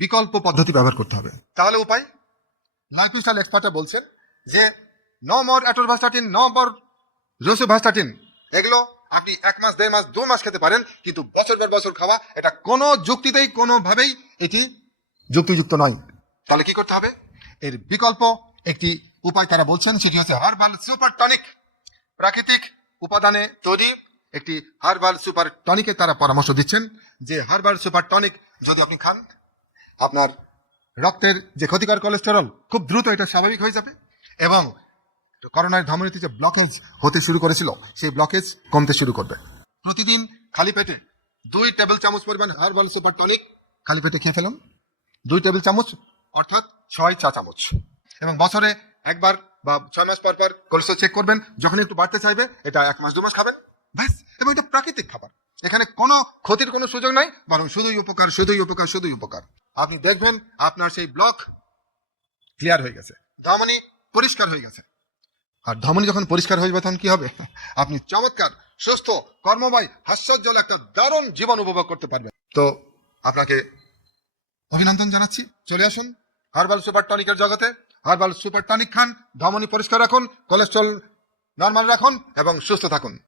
বিকল্প পদ্ধতি ব্যবহার করতে হবে। তাহলে উপায়, লাইফস্টাইল এক্সপার্টরা বলছেন যে no more atorvastatin, no more rosuvastatin, এগুলো আপনি 1 মাস, 1.5 মাস, 2 মাস খেতে পারেন, কিন্তু বছর পর বছর খাওয়া এটা কোনো যুক্তিতেই কোনোভাবেই এটি যুক্তিযুক্ত নয়। তাহলে কি করতে হবে? এর বিকল্প একটি উপায় তারা বলছেন, সেটি হচ্ছে হার্বাল সুপার টনিক। প্রাকৃতিক উপাদানে তৈরি একটি হার্বাল সুপার টনিকের তারা পরামর্শ দিচ্ছেন যে হার্বাল সুপার টনিক যদি আপনি খান, আপনার রক্তের যে ক্ষতিকর কোলেস্টেরল খুব দ্রুত এটা স্বাভাবিক হয়ে যাবে, এবং করোনার ধমনীতে যে ব্লকেজ হতে শুরু করেছিল সেই ব্লকেজ কমতে শুরু করবে। প্রতিদিন খালি পেটে 2 টেবিল চামচ পরিমাণ হার্বাল সুপার টনিক খালি পেটে খেয়ে ফেলুন, 2 টেবিল চামচ অর্থাৎ 6 চা চামচ, এবং বছরে একবার বা 6 মাস পর পর কোলেস্টেরল চেক করবেন। যখন একটু বাড়তে চাইবে এটা 1 মাস 2 মাস খাবেন, ব্যাস। এবং এটা প্রাকৃতিক খাবার, এখানে কোনো ক্ষতির কোনো সুযোগ নাই, বরং শুধুই উপকার, শুধুই উপকার, শুধুই উপকার। আপনি দেখবেন আপনার সেই ব্লক ক্লিয়ার হয়ে গেছে, ধমনী পরিষ্কার হয়ে গেছে। আর ধমনী যখন পরিষ্কার হয়ে যাবে তখন কি হবে? আপনি চমৎকার, সুস্থ, কর্মময়, হাস্যোজ্জ্বল একটা দারুণ জীবন উপভোগ করতে পারবেন। তো আপনাকে অভিনন্দন জানাচ্ছি, চলে আসুন হার্বাল সুপার টনিকের জগতে। হার্বাল সুপার টনিক খান, ধমনী পরিষ্কার রাখুন, কোলেস্ট্রল নরমাল রাখুন এবং সুস্থ থাকুন।